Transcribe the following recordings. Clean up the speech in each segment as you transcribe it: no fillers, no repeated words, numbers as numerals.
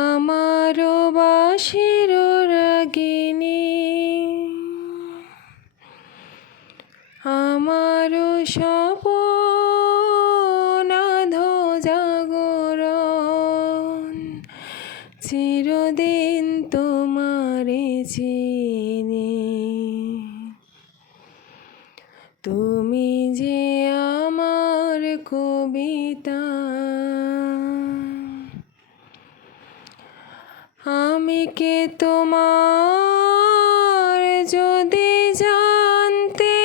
আমারও বাঁশির রাগিনী, আমারও স্বপন আঁধো জাগরণ, চিরদিন তোমারে চিনি। তুমি যে আমার কবিতা, আমি কে তোমার যদি জানতে,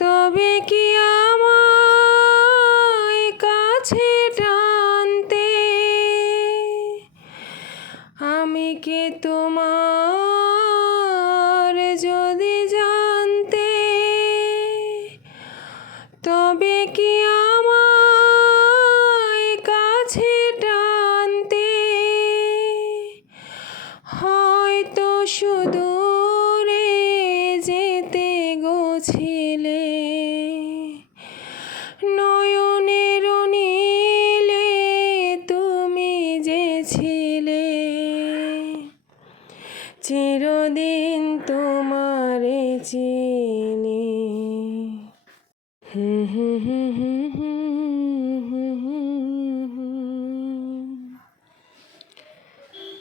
তবে কি আমায় কাছে টানতে। আমি কে তোমার যদি জানতে, তবে কি আমায় কাছে টানতে। হয়তো সুদূরে যেতে গছিলে, নয়নের নীলে তুমি যে ছিলে। চিরদিন তোমারে চিনি।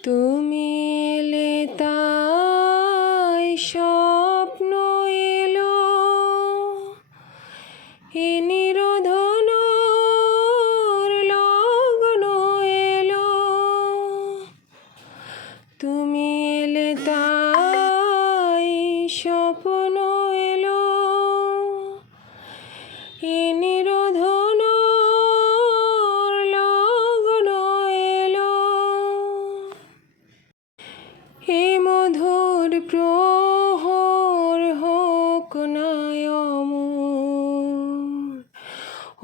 তুমি এলে তাই স্বপ্ন এলো, এ নিরোধনুর লগ্ন এলো। তুমি এলে তাই স্বপ্ন এলো, এ নিরোধনুর লগ্ন এলো। এ মধুর প্রহর হোক না অমর,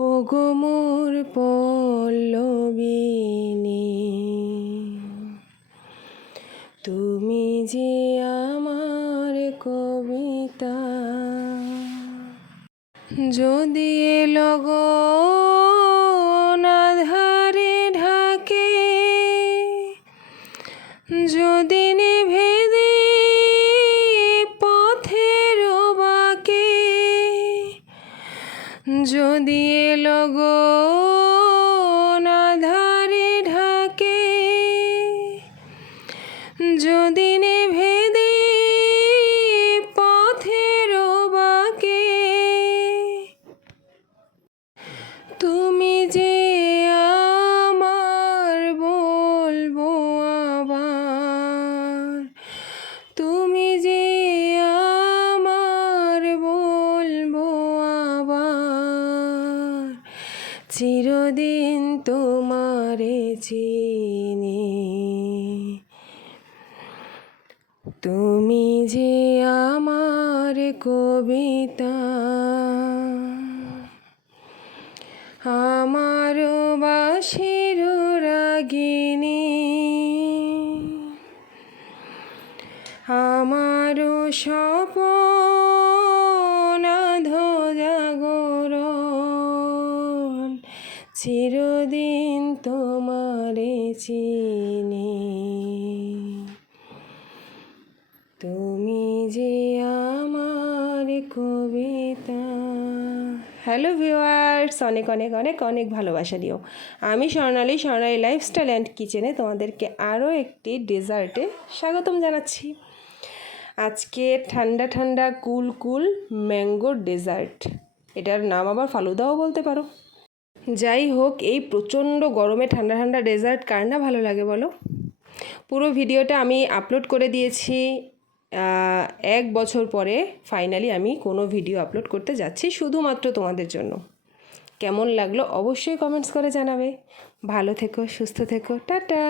ওগো মোর পল্লবিনী। তুমি যে আমার কবিতা, যদি এ লগন আঁধারে ঢাকে, যদি নিভে দীপ পথের বাঁকে, যদি এ লগন আঁধারে ঢাকে, যদি নিভে দীপ পথের বাঁকে। তুমি যে আমার বলবো আবার, তুমি যে আমার বলবো আবার। চিরদিন তোমারে চিনি। তুমি যে আমার কবিতা, আমারও বাঁশির রাগিনী, আমারও স্বপন আঁধো জাগরণ, চিরদিন তোমারে চিনি। তুমি যে আমার কবিতা। হ্যালো ভিউয়ার্স, অনেক অনেক অনেক অনেক ভালোবাসা দিও। আমি স্বর্ণালী লাইফস্টাইল অ্যান্ড কিচেনে তোমাদেরকে আরও একটি ডেজার্টে স্বাগতম জানাচ্ছি। আজকে ঠান্ডা ঠান্ডা কুল কুল ম্যাঙ্গো ডেজার্ট, এটার নাম আবার ফালুদাও বলতে পারো। যাই হোক, এই প্রচণ্ড গরমে ঠান্ডা ঠান্ডা ডেজার্ট কার না ভালো লাগে বলো। পুরো ভিডিওটা আমি আপলোড করে দিয়েছি। 1 বছর পরে ফাইনালি আমি কোনো ভিডিও আপলোড করতে যাচ্ছি শুধুমাত্র তোমাদের জন্য। কেমন লাগলো অবশ্যই কমেন্টস করে জানাবে। ভালো থেকো, সুস্থ থেকো, টাটা।